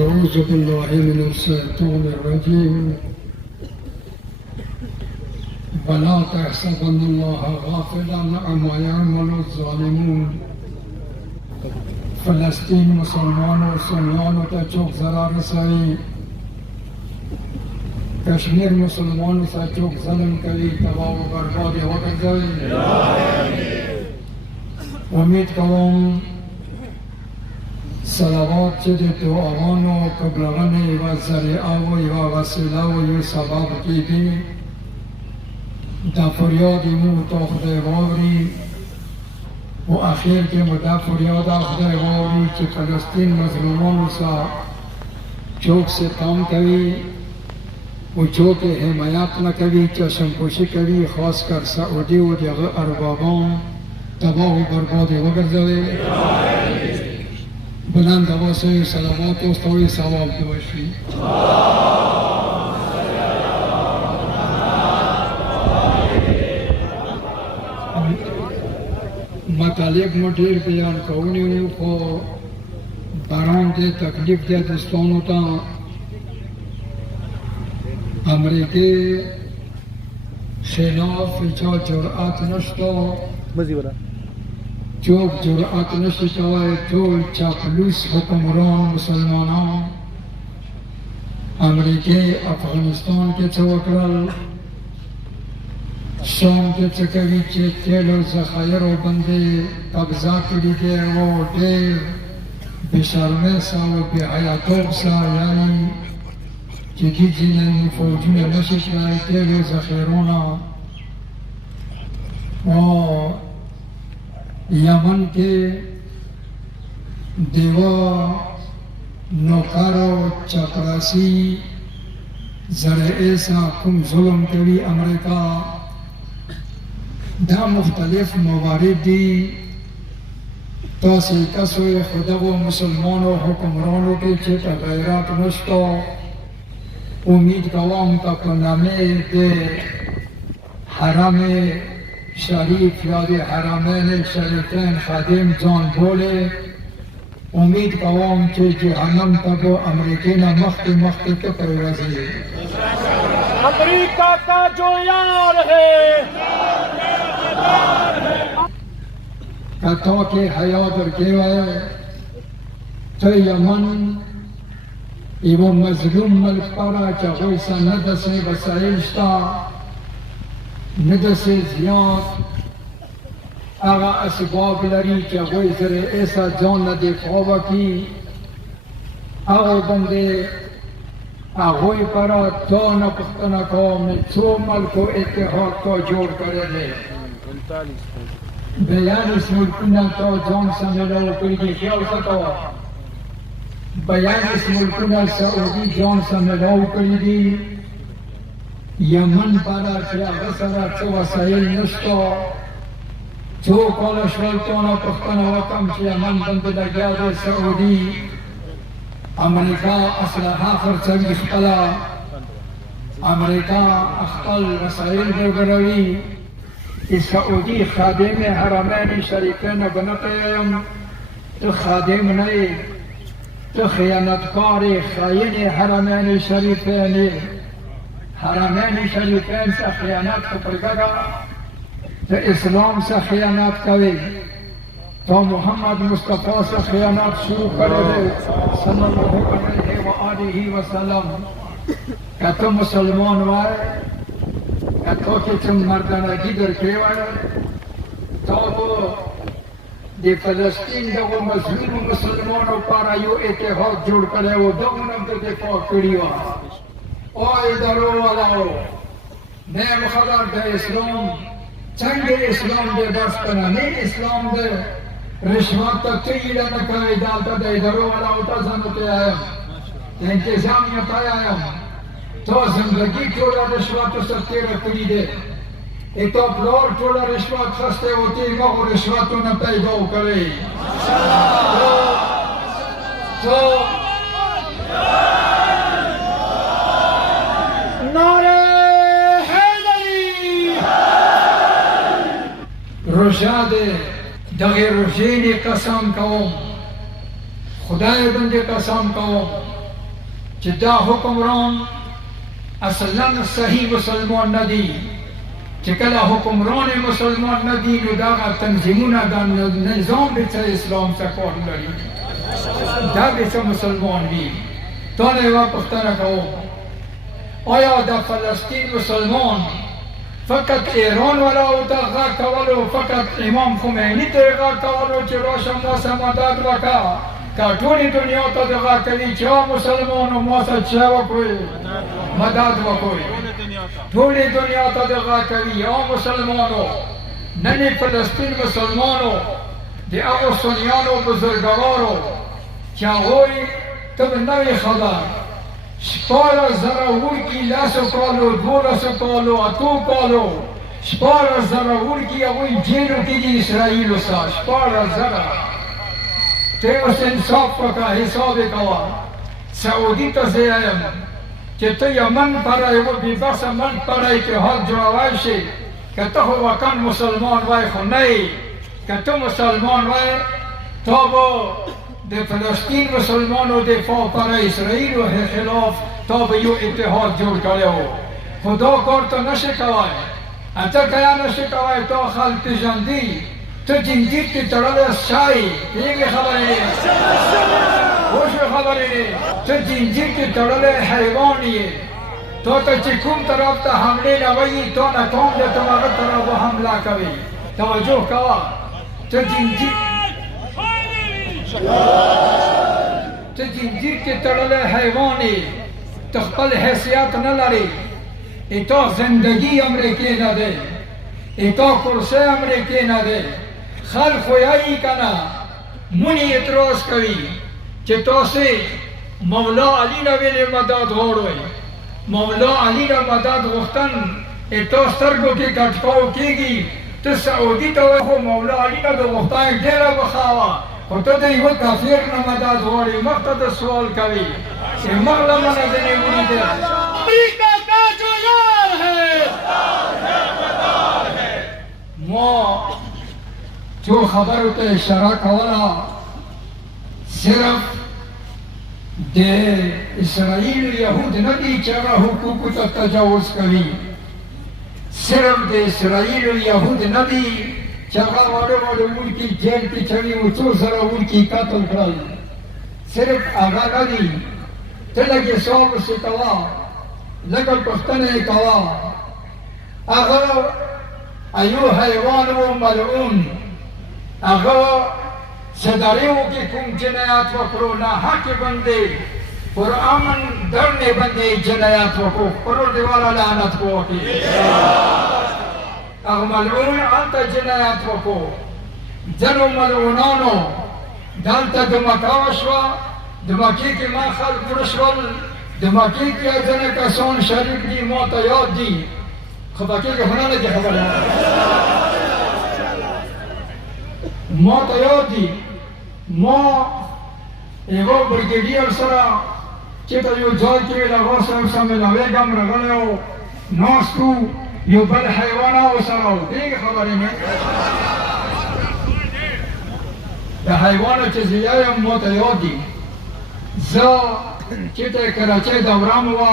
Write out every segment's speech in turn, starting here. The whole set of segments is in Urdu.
أعوذ بالله من الشيطان الرجيم ولا تحسبن الله غافلا عما يعمل الظالمون فلسطین مسلمانوں سنیانوں تے چوک ضرار رسائی کشمیر مسلمانوں سے چوک ظلم کری تباہ و برباد وقت جائے امید کروں صلوات چه دعاوان و قبلغن و ذریعه و وسیله و سبب کیدی دا فریاد مو تا خدای واوری و اخیر که مو دا فریاد خدای واوری که فلسطین مظلومان سا چوک ستم کوي و چوک حمایت نکوي چشم پوشی کوي خاص کر سعودی و دیگه اربابان تباه و برباد وگرځوي بلند آوازه صلوات و استوای ثواب باشی. مطالب مو ډیر بیان کوونی وو خو باران دې تکلیف دې دوستانو ته امریکې خلاف چا جرأت نشته چوک جرأت نشي کوي ټول چاپلوس حکمران مسلمانان امریکې افغانستان کې څه وکړل شام کې څه کوي چې تیل او ذخایرو باندې قبضه کړي دي او ډېر بې شرمۍ سره او بې حیاتوب سره یعنې چې دې ځینې فوجونه نشي کړای تیل او ذخیرونه او یمن کے دیوا نوکارو چپراسی زرعی سا کم ظلم کوي امریکا دا مختلف موارد دی تاسی کسوی خودو مسلمانو حکمرانو کے چیتا غیرات نشتا امید کوام تا پنامه دے حرم شریف یاد حرمین شریفین خادم جان بوله امید کوام که جهنم تک امریکی نا مختی مختی که پروازی امریکہ کا جو یار ہے کتا که حیات رکیوه تو یمن ایو مظلوم ملک پارا چه غیسا ندسه وسائلشتا ندسه زیاد اغا اسباب لری که غیزر ایسا جان ندفعه وکی اغا بنده اغوی پرا تا نپختنا کام چو ملک و اتحاد تا جور کرده بیان اس ملکنا تا جان سمجھو کردی خیال سکا بیان اس ملکنا سعودی جان سمجھو کردی یمن پارا چه اغسرا چه وسائل نشتا چو کالا شوالتانا پختنا وکم چه یمن بند لگیاد سعودی امریکا اسلحه خرچوی اخپلا امریکا اخپل وسائل برگروی سعودی خادم حرمین شریفین بنقیم تو خادم نئی تو خیانتکار خائن حرمین شریفین حرمین شریفین سے خیانت کو پرگا تو اسلام سے خیانت کرے تو محمد مصطفیٰ سے خیانت شروع کرے صلی اللہ علیہ وآلہ وسلم کہ تو مسلمان وائے کہ تو کہ تم مردانگی در کیوائے تو وہ دی فلسطین دو مظلوم مسلمانوں پارا یو اتحاد جوڑ کرے وہ دونوں د دفاع کړي وه. او ادارو والاو نیم خبر د اسلام څنګه اسلام د بس کنه نه اسلام د رشوت ته تیله نه کوي. دلته د ادارو والاو ته ځان ته آیم انتظامیه ته آیم تو زندگی ټوله رشوتو سره تېره کړې ده. تا پلار ټوله رشوت خسته و تی مغو رشوتونه پیدا کړی. تو نعره حیدری روژه ده دغه روژې نه قسم کوم خدای باندې قسم کوم چې دا حکمران اصلا صحیح مسلمان نه دی. چې کله حکمران مسلمان نه دی نو دغه تنظیمونه دا نظام به څه اسلام څخه کار لري دا به څه مسلمان وي. تا نه یوه پوښتنه کوم آیا د فلسطین مسلمان فقط ایران والاو ته غږ کولو فقط امام خمیني ته یې غږ کولو چې راشه ما سه مدد وکړه که ټولې دنیا ته د غږ کوي چې مسلمانو ما سه چه وکړئ مدد وکړئ ټولې دنیا ته د غږ کوي یا مسلمانو نن فلسطین مسلمانو د هغو سنیانو بزرګوارو چې هغوی ته به نه وي خبر 12,000 وړکي 10 کالو 12 کالو 8 کالو 12,000 وړکي هغوی جیلو کې دي اسرائیلو سره 12,000 ته اوس انصاف وکړه حساب یې کوه سعودي ته زه یم چې ته یمن پره یو بېبسه ملک پره اتحاد جوړولی شي که ته خو واقعا مسلمان وای خو نه یې که ته مسلمان وای تا به د فلسطین مسلمانو دفاع پر اسرائیلو خلاف تا به یو اتحاد جوړ کړی و خو دا کار ته نشي کولی ته که یا نشي کولی تا خلک پېژندي ته جنجیر کې تړلی شی پوهېږې خبرې پوه شوې خبرې ته جنجیر کې تړلی حیوان یې تا ته چې کوم طرف ته حملې نه وایي تا نه کوم دی ته هغه طرف به حمله کوي توجه کوه ته جنجیر ته جنجیر کې تړلی حیوان یې ته خپل حیثیت نه لرې تا زندگی امریکې نه دی تا کرسی امریکې نه دی خلق خویایی کنه مونی اعتراض کوي چې تاسې مولا علی نه ویلې مدد غواړئ مولا علی نه مدد غوښتن تا سترګو کې کټکاو کېږي ته سعودي ته وایې خو مولا علی نه د غوښتنې ډېره بخاوه خو ته د یوه کافر نه مدد غواړې مخ ته د سوال کوي چې مخ له منه د نیولي دی امریکا کا جو یار ہے ما جو خبرو ته اشاره کوله صرف د اسرائیل یهود نه دي چې هغه حقوقو ته تجاوز کوي صرف د اسرائیل یهود نه دي چې هغه واړه واړه وړکي جیل کې چړي و څو زره وړکي قتل کړل صرف هغه نه دي ته لږ حساب ورسې کوه لږه پوښتنه یې کوه هغه ایو حیوان و ملعون هغه صدریو کې کوم جنایات وکړو ناحقې باندې پر امن درنې باندې جنایات وکړو پرور دیواله لعنت وکړي هغه ملعون هلته جنایات وکړو ځینو ملعونانو دلته د مکه وشوه د مکې کې ما خلک مړه شول د مکې کې ځینې کسان شریک دي ما ته یاد دي خو پکې کې هنر نه خبره ما ته یاد دي ما یوه بریګیډیر سره چېرته یو ځای کې ویل هغه سره سمېلاوېږم راغلی و ناست و یو بل حیوان ورسره و پوهېږې خبرې مې د حیوانو چې زه یم ما ته یاد دي زه چېرته کراچۍ دوران وه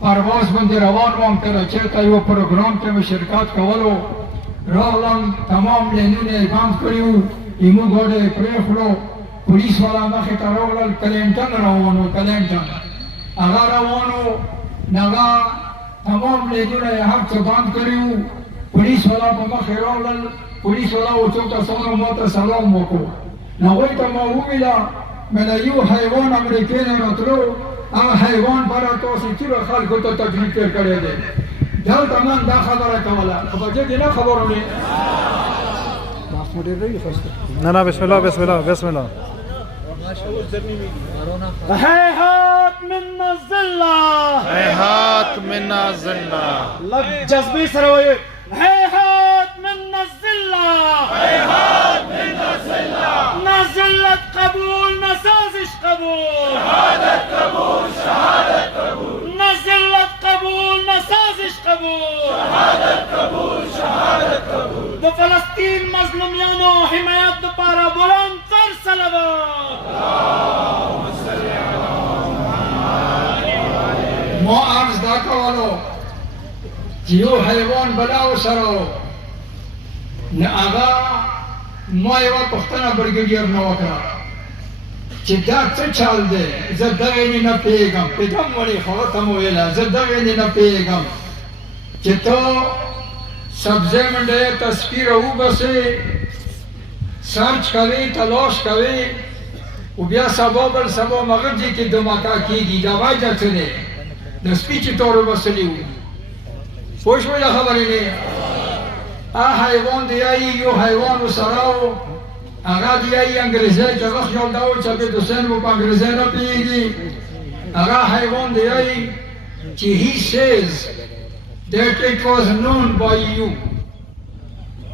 پرواز باندې روان وم کراچۍ ته یو پروګرام کې مې شرکت کولو راغلم تمام لینونه یې بند کړي وو زموږ ګاډی یې پرېښودو پولیس والا مخې ته راغلل کلینټن روان و کلینټن هغه روان و هغه تمام لینونه یې هر څه بند کړي وو پولیس والا په مخې راغلل پولیس والا و څو کسانو ما ته سلام وکړو نو هغوی ته ما وویله مې له یو حیوان امریکې نه راتلو حیوان برا تاسو ټول خلکو ته تکلیف تیر کړی دی دلته من دا خبره کوله خو په دې نه خبرونه نه بسم الله بسم الله بسم الله هيهات منا الظلة هيهات منا الظلة لك جذبي سروي هيهات منا الظلة هيهات منا الظلة نزلت قبول نسازش قبول شهادة قبول شهادة قبول نزلت قبول نسازش قبول شهادة قبول شهادة قبول ده فلسطين مظلوميانو حمايات ده پارا بلند تر صلوات اللهم صل على ما عرض دا کولو چې یو حیوان بلاو سره نه هغه ما یوه پوښتنه برګډیر نه وکړه چې دا څه چال دی زه دغې نه پوهېږم پیغام ولې خو ته مو ویله زه دغې نه پوهېږم چې ته سبزۍ منډی تصویر وباسې سرچ کوې تلاش کوې او بیا سبا بل سبا مغرب کې دماکه کېږي دا وجه څه دی د سپي چې تور وباسلي وو پوه شوې دا خبرې نه حیوان دیایی یو حیوان سره و هغه دیایی انګریزی چې هغه خیال دا و چې عبید حسین و په انګریزی نه پوهېږي هغه حیوان دیایی چې he says that it was known by you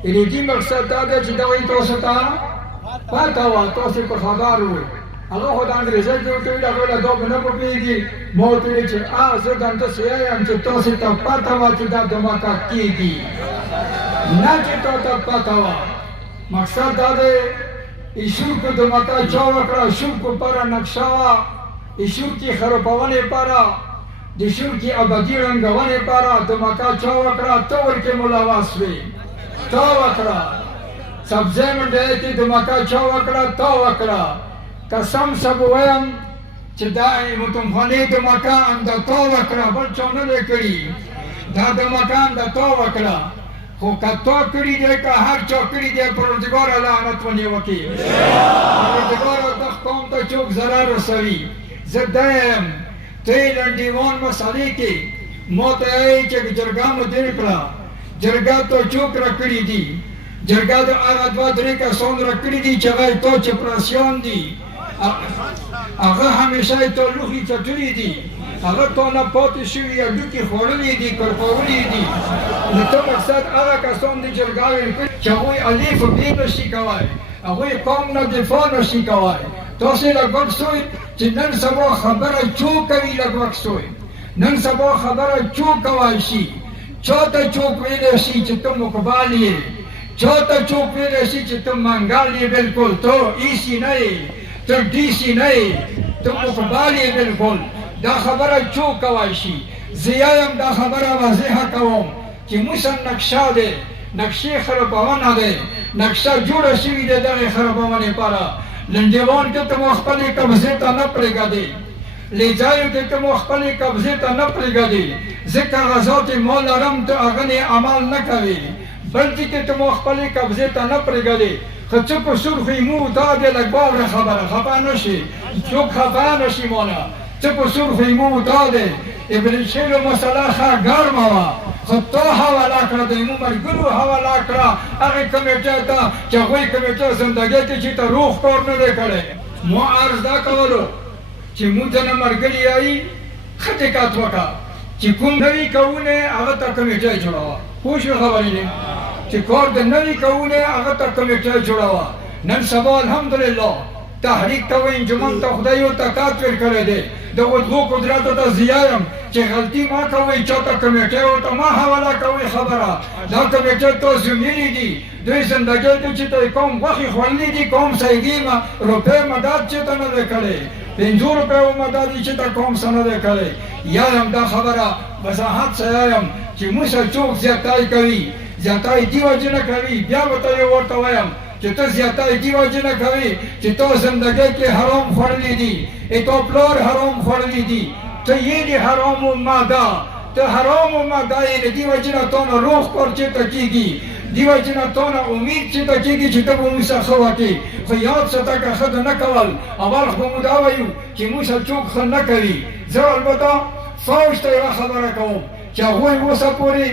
یعنې دې مقصد دا دی چې دغه تاسو ته پته وه تاسو په خبر وئ هغه خو د انګریزی کې ورته ویل هغه له دا به نه پوهېږي ما ورته ویل چې زه دلته څه یم چې تاسو ته پته وه چې دا دماکه کېږي نه چې تا ته پته وه مقصد دا دی ایشور کو دماکه چا وکړه شور کو پره نقشه وه ایشور کې خرابونې پره د شور کې ابدي رنګونې پره دماکه چا وکړه ته ورکې ملوث وې تا وکړه سبزۍ منډی کې دماکه چا وکړه تا وکړه قسم سب ویم چې دا متمخانې دماکه همدا تا وکړه بل چا نه دی کړي دا دماکه همدا تا وکړه خو که تا کړي دی که هر چا کړي دی پروردګاره لعنت ونې وکړي پروردګاره دغه قوم ته څوک ضرر رسوي زه دا یم ته یې لنډیوان مسالې کې ما ته یې چې جرګه مدیر کړه جرګه ته څوک راکړي دي جرګه د هغه دوه درې کسان راکړي دي چې هغه ته چپړاسیان دي هغه همیشه یې ته لوښي چټلي دي هغه ته نه پاتې شوي هډوکي خوړلي دي کرپولي دي نو ته مقصد هغه کسان دي جرګاوې چې هغوی الف بې نشي کوی هغوی قوم نه دفاع نشي کوی تاسې لږ وخت سوئ چې نن سبا خبره څوک کوي لږ وخت سوئ نن سبا خبره څوک کوی شي چا ته څوک ویلی شي چې ته مقبال یې چا ته څوک ویلی شي چې ته منګل یې بلکل ته ایسي نه یې ته ډیسي نه یې ته مقبال یې بلکل دا خبره څوک کوی شي زه یم دا خبره واضحه کوم چې موسم نقشه دی نقشې خرابونه دی نقشه جوړه شوې ده دغې خرابونې لپاره لنډیوان کې ته مو خپلې قبضې ته نه پرېږدې لیجایو کې ته مو خپلې قبضې ته نه پرېږدې زه کاغذات ما لرم ته هغه عمل نه کوې بل ځای کې ته مو خپلې قبضې ته نه پرېږدې خو څه په سرخ ایمو دا دی لږ واوره خبره خفه نه شي څوک خفه نه شي مانه څه په سرخ ایمو دا دی ابن شیلو مسله ښه ګرمه وه خو تا حواله کړه د ایمو ملګرو حواله کړه هغې کمیټې ته چې هغوی کمیټه زندګۍ کې چې ته روغ کار نه دی کړی ما عرض دا کولو چې موږ ته نه ملګري یایي ښه دقت وکړه چې کوم نوي کارونه هغه ته کمیټه جوړوه پوه شوې خبرې دي چې کار د نوي کارونه هغه ته کمیټه جوړوه نن سبا الحمدلله تحریک ته وایي انجمن ته خدای یو طاقت ورکړی دی دغو دوو قدرتو ته زه یم چې غلطي ما کوئ چاته کمیټې ورته مه حواله کوئ خبره دا کمیټې تاسو ویلي دي دوی زندګۍ کې چې ته کوم غوښې خوړلي دي کوم سایګي روپۍ مدد چې ته نه دی کړی 50 روپیو مدد یې چې ته کوم څه نه دی کړی یا یم دا خبره وضاحت سره یم چې موږ څوک زیاتای کوي زیاتای دې وجې نه کوي بیا به ته یې ورته وایم چې ته زیاتای دې وجې نه کوي چې تا زندګۍ کې حرام خوړلي دي تا پلار حرام خوړلي دي ته یې د حرامو ماده ته حرامو ماده یې د دې وجې نه تا نه روغ کار چېرته کېږي دیو جنا تونه امید چې ته کېږي چې ته به موسی ښه وکړې خو یاد ساته که ښه نه کول اول خو موږ دا وایو چې موسی څوک ښه نه کوي زه البته فوج ته یوه خبره کوم چې هغوی اوسه پورې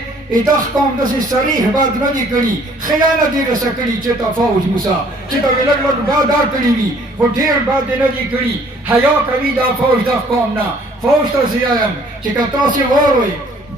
دغه قوم داسې صریح بد نه دي کړي خیانت یې رسه کړي چې ته فوج موسی چې ته یې لږ لږ بادار کړي وي خو ډېر بد یې نه دي کړي حیا کوي دا فوج دغه قوم نه فوج ته زه وایم چې که تاسې واورئ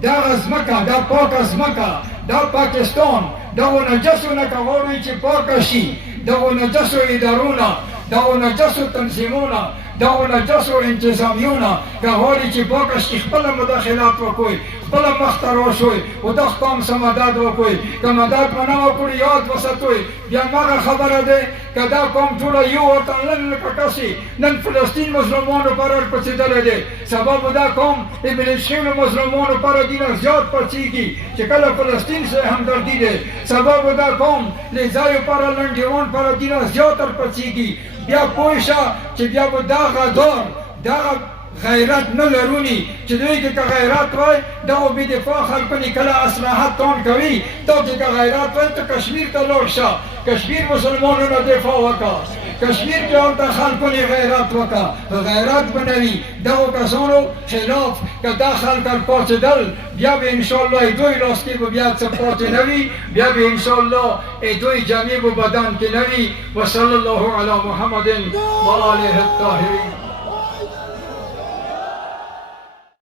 دغه ځمکه دا پاکه ځمکه دا پاکستان دغو نجسو نه که غواړئ چې پاکه شي دغو نجسو ادارونه دغو نجسو تنظیمونه دغو نجسو انتظامیونه که غواړي چې پاکه شي خپله مداخلات وکړئ خپله مخته راشئ او دغه قوم څه مدد وکړئ که مدد ونه وکړو یاد وساتئ بیا هماغه خبره دی که دا قوم ټوله یو وطن نن لکه کسې نن فلسطین مظلومانو پر ورپڅېدلی دی سبا به دا قوم د بلل شویو مظلومانو پر دینه زیات پڅېږي چې کله فلسطین سره همدردي دی سبا به دا قوم د ځایو پر لنډیوان پر دینه زیات ورپڅېږي بیا پوه شه چې بیا به دا غدار دغه غیرت نه لرونی چې دوی کې که غیرت وای دغو بې دفاع خلکونې کله اصلاحات تان کوي تا کې که غیرت وای ته کشمیر ته لاړ شه کشمیر مسلمانو نه دفاع وکړه کشمیر کې هلته خلکونې غیرت وکړه غیرت به نه وي دغو کسانو خلاف که دا خلک پاڅېدل بیا به انشاءالله دوی لاس کې به بیا څه پاتې نه وي بیا به انشاءالله دوی جامې به بدن کې نه وي وصلی الله علی محمد و آله الطاهرین